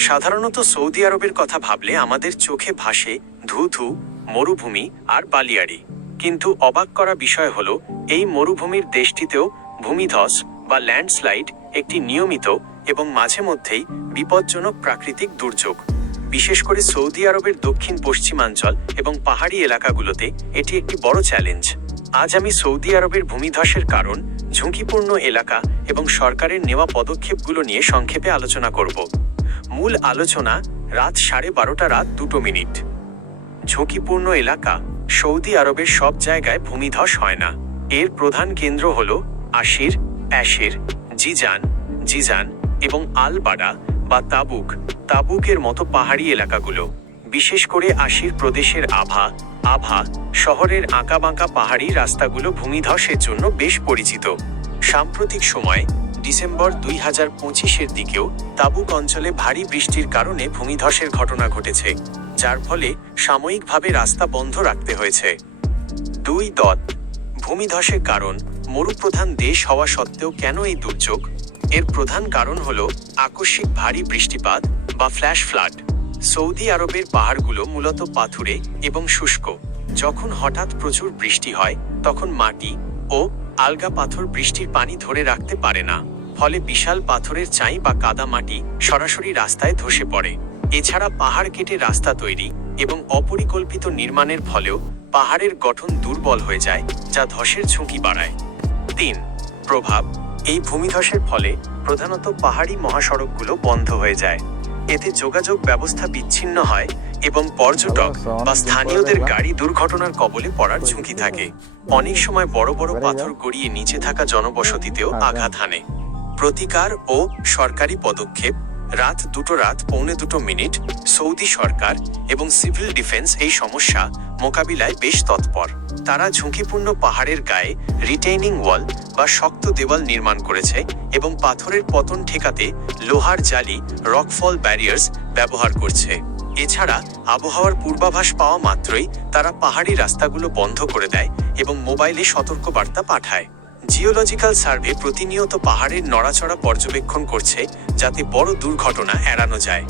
সাধারণত সৌদি আরবের কথা ভাবলে আমাদের চোখে ভাসে ধু ধু মরুভূমি আর বালিয়াড়ি। কিন্তু অবাক করা বিষয় হল, এই মরুভূমির দেশটিতেও ভূমিধস বা ল্যান্ডস্লাইড একটি নিয়মিত এবং মাঝে মধ্যেই বিপজ্জনক প্রাকৃতিক দুর্যোগ। বিশেষ করে সৌদি আরবের দক্ষিণ পশ্চিমাঞ্চল এবং পাহাড়ি এলাকাগুলোতে এটি একটি বড় চ্যালেঞ্জ। আজ আমি সৌদি আরবের ভূমিধসের কারণ, ঝুঁকিপূর্ণ এলাকা এবং সরকারের নেওয়া পদক্ষেপগুলো নিয়ে সংক্ষেপে আলোচনা করব। মূল আলোচনা রাত সাড়ে বারোটা, রাত দুটো মিনিট। ঝুঁকিপূর্ণ এলাকা, সৌদি আরবের সব জায়গায় ভূমিধস হয় না। এর প্রধান কেন্দ্র হল আশির অ্যাশের জিজান জিজান এবং আলবাডা বা তাবুক, তাবুকের মতো পাহাড়ি এলাকাগুলো। বিশেষ করে আশির প্রদেশের আভা আভা শহরের আঁকাবাঁকা পাহাড়ি রাস্তাগুলো ভূমিধসের জন্য বেশ পরিচিত। সাম্প্রতিক সময়ে ডিসেম্বর দুই হাজার পঁচিশের দিকেও তাবুক অঞ্চলে ভারী বৃষ্টির কারণে ভূমিধসের ঘটনা ঘটেছে, যার ফলে সাময়িকভাবে রাস্তা বন্ধ রাখতে হয়েছে। দুই দত ভূমিধসের কারণ, মরুপ্রধান দেশ হওয়া সত্ত্বেও কেন এই দুর্যোগ? এর প্রধান কারণ হল আকস্মিক ভারী বৃষ্টিপাত বা ফ্ল্যাশ ফ্লাড। সৌদি আরবের পাহাড়গুলো মূলত পাথুরে এবং শুষ্ক। যখন হঠাৎ প্রচুর বৃষ্টি হয়, তখন মাটি ও আলগা পাথর বৃষ্টির পানি ধরে রাখতে পারে না। ফলে বিশাল পাথরের চাই বা কাদা মাটি সরাসরি রাস্তায় ধসে পড়ে। এছাড়া পাহাড় কেটে রাস্তা তৈরি এবং অপরিকল্পিত নির্মাণের ফলেও পাহাড়ের গঠন দুর্বল হয়ে যায়, যা ধসের ঝুঁকি বাড়ায়। তিন, প্রভাব। এই ভূমিধসের ফলে প্রধানত পাহাড়ি মহাসড়কগুলো বন্ধ হয়ে যায়। এতে যোগাযোগ ব্যবস্থা বিচ্ছিন্ন হয় এবং পর্যটক বা স্থানীয়দের গাড়ি দুর্ঘটনার কবলে পড়ার ঝুঁকি থাকে। অনেক সময় বড় বড় পাথর গড়িয়ে নিচে থাকা জনবসতিতেও আঘাত হানে। প্রতিকার ও সরকারি পদক্ষেপ রাত দুটো রাত, পৌনে দুটো মিনিট, সৌদি সরকার এবং সিভিল ডিফেন্স এই সমস্যা মোকাবিলায় বেশ তৎপর। তারা ঝুঁকিপূর্ণ পাহাড়ের গায়ে রিটেইনিং ওয়াল বা শক্ত দেওয়াল নির্মাণ করেছে এবং পাথরের পতন ঠেকাতে লোহার জালি, রকফল ব্যারিয়ার্স ব্যবহার করছে। এছাড়া আবহাওয়ার পূর্বাভাস পাওয়া মাত্রই তারা পাহাড়ি রাস্তাগুলো বন্ধ করে দেয় এবং মোবাইলে সতর্কবার্তা পাঠায়। জিওলজিক্যাল সার্ভে প্রতিনিয়ত পাহাড়ের নড়াচড়া পর্যবেক্ষণ করছে যাতে বড় দুর্ঘটনা এড়ানো যায়।